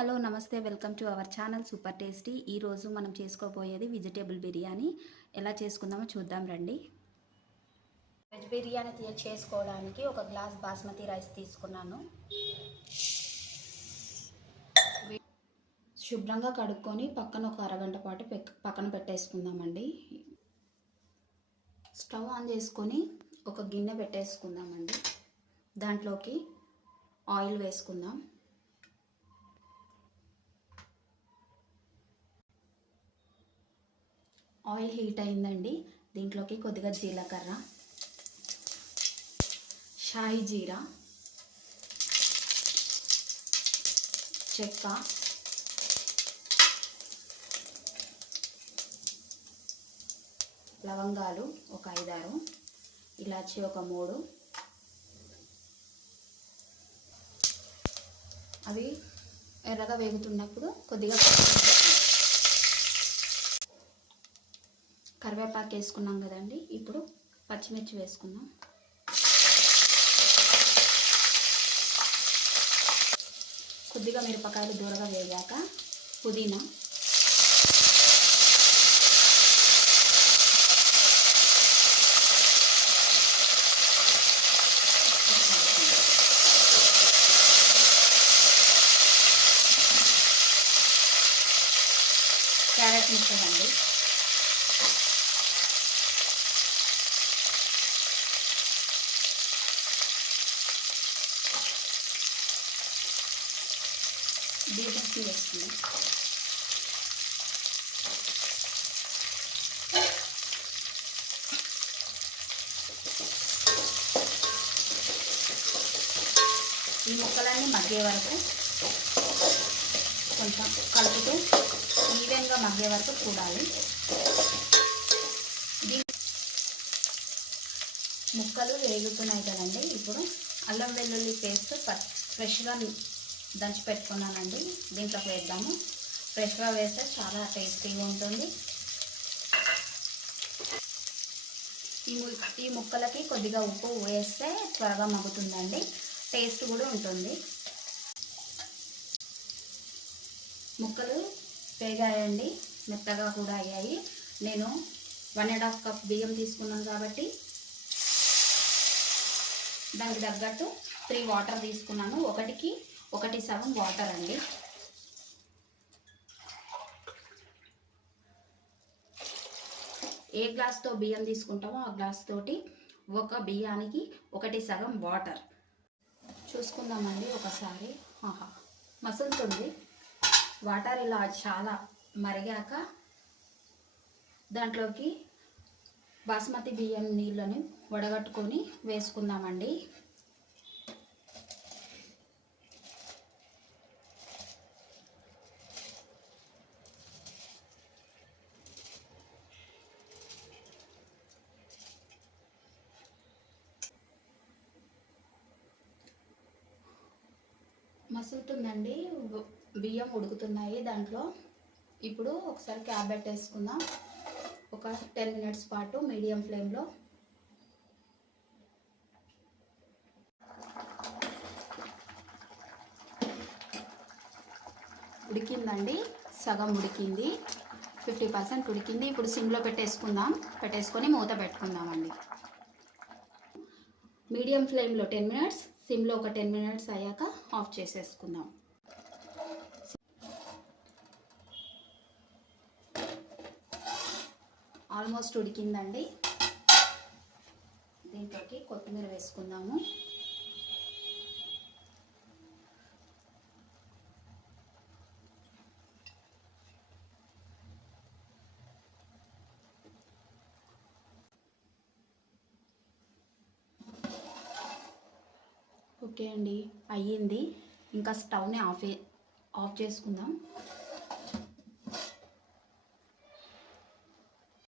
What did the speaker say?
Hello నమస్తే, welcome to our channel super tasty. ఈరోజు మనం చేసుకోబోయేది వెజిటేబుల్ బిర్యానీ. ఎలా చేసుకుందామో చూద్దాం రండి. వెజ్ బిర్యానీ చేసుకోవడానికి ఒక గ్లాస్ బాస్మతి రైస్ తీసుకున్నాను. శుభ్రంగా కడుక్కొని పక్కన ఒక అరగంట పాటు పక్కన పెట్టేసుకుందామండి. స్టవ్ ఆన్ చేసుకొని ఒక గిన్నె పెట్టేసుకుందామండి. దాంట్లోకి ఆయిల్ వేసుకుందాం. ఆయిల్ హీట్ అయిందండి. దీంట్లోకి కొద్దిగా జీలకర్ర, షాహీ జీరా, చెక్క, లవంగాలు ఒక 5-6, ఇలాచి ఒక 3. అవి ఎర్రగా వేగుతున్నప్పుడు కొద్దిగా కరివేపాకు వేసుకున్నాం కదండి. ఇప్పుడు పచ్చిమిర్చి వేసుకుందాం. కొద్దిగా మిరపకాయలు దూరగా వేగాక పుదీనా, క్యారెట్ ముక్కలండి, బీట్రూట్ వేసుకుందాం. ఈ ముక్కలన్నీ మగ్గే వరకు కొంచెం కలుపుతూ ఈవెన్గా మగ్గే వరకు చూడాలి. ముక్కలు వేగుతున్నాయి కదండి. ఇప్పుడు అల్లం వెల్లుల్లి పేస్ట్ ఫ్రెష్గా దంచి పెట్టుకున్నానండి. దీంట్లోకి వేద్దాము. ఫ్రెష్గా వేస్తే చాలా టేస్టీగా ఉంటుంది. ఈ ముక్కలకి కొద్దిగా ఉప్పు వేస్తే త్వరగా మగ్గుతుందండి. టేస్ట్ కూడా ఉంటుంది. ముక్కలు వేగాయండి, మెత్తగా కూడా అయ్యాయి. నేను 1.5 కప్ బియ్యం తీసుకున్నాను కాబట్టి దానికి తగ్గట్టు 3 వాటర్ తీసుకున్నాను. 1కి 1 సగం వాటర్ అండి. ఏ గ్లాస్తో బియ్యం తీసుకుంటామో ఆ గ్లాస్ తోటి ఒక బియ్యానికి 1 సగం వాటర్ చూసుకుందామండి. ఒకసారి మసులుతుంది. వాటర్ ఇలా చాలా మరిగాక దాంట్లోకి బాస్మతి బియ్యం నీళ్ళని వడగట్టుకొని వేసుకుందామండి. మసులుతుందండి, బియ్యం ఉడుకుతున్నాయి దాంట్లో. ఇప్పుడు ఒకసారి క్యాప్ పెట్టేసుకుందాం. ఒక 10 మినిట్స్ పాటు మీడియం ఫ్లేమ్లో. ఉడికిందండి, సగం ఉడికింది, 50% ఉడికింది. ఇప్పుడు సిమ్లో పెట్టేసుకొని మూత పెట్టుకుందామండి. మీడియం ఫ్లేమ్లో 10 మినిట్స్, సిమ్లో ఒక 10 మినిట్స్ అయ్యాక ఆఫ్ చేసేసుకుందాం. ఆల్మోస్ట్ ఉడికిందండి. దీంట్లోకి కొత్తిమీర వేసుకుందాము. ఓకే అండి, అయ్యింది. ఇంకా స్టవ్ని ఆఫ్ చేసుకుందాం.